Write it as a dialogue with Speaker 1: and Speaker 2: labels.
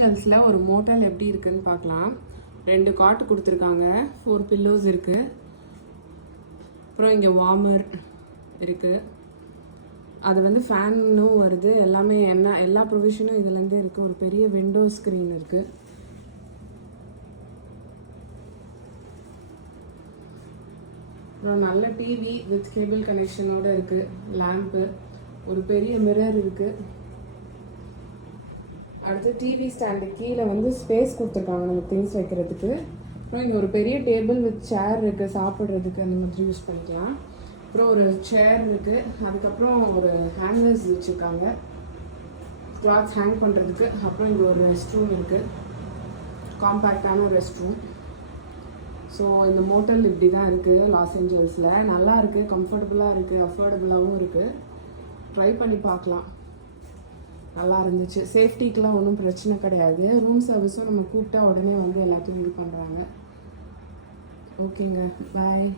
Speaker 1: ஏஞ்சல்ஸில் ஒரு மோட்டல் எப்படி இருக்குன்னு பார்க்கலாம். ரெண்டு காட் கொடுத்துருக்காங்க. ஃபோர் பில்லோஸ் இருக்குது அப்புறம் இங்கே வார்மர் இருக்குது அது வந்து ஃபேனும் வருது. எல்லாமே என்ன எல்லா ப்ரொவிஷனும் இதுலேருந்தே இருக்குது ஒரு பெரிய விண்டோ ஸ்க்ரீன் இருக்குது அப்புறம் நல்ல டிவி வித் கேபிள் கனெக்ஷனோட இருக்குது லேம்ப்பு ஒரு பெரிய மிரர் இருக்குது அடுத்து டிவி ஸ்டாண்டு கீழே வந்து ஸ்பேஸ் கொடுத்துருக்காங்க நம்ம திங்ஸ் வைக்கிறதுக்கு. அப்புறம் இங்கே ஒரு பெரிய டேபிள் வித் சேர் இருக்குது சாப்பிட்றதுக்கு அந்த மாதிரி யூஸ் பண்ணிக்கலாம். அப்புறம் ஒரு சேர் இருக்குது அதுக்கப்புறம் ஒரு ஹேங்கர்ஸ் வச்சுருக்காங்க. கிளாத்ஸ் ஹேங் பண்ணுறதுக்கு அப்புறம் இங்கே ஒரு ரெஸ்ட் ரூம் இருக்குது காம்பேக்டான ஒரு ரெஸ்ட் ரூம் ஸோ இந்த மோட்டல் இப்படி தான் இருக்குது லாஸ் ஏஞ்சல்ஸில் நல்லா இருக்குது கம்ஃபர்டபுளாக இருக்குது அஃபோர்டபுளாகவும் இருக்குது ட்ரை பண்ணி பார்க்கலாம். நல்லா இருந்துச்சு சேஃப்டிக்கெலாம் ஒன்றும் பிரச்சனை கிடையாது. ரூம் சர்வீஸும் நம்ம கூப்பிட்டா உடனே வந்து எல்லாத்தையும் இது பண்ணுறாங்க ஓகேங்க பாய்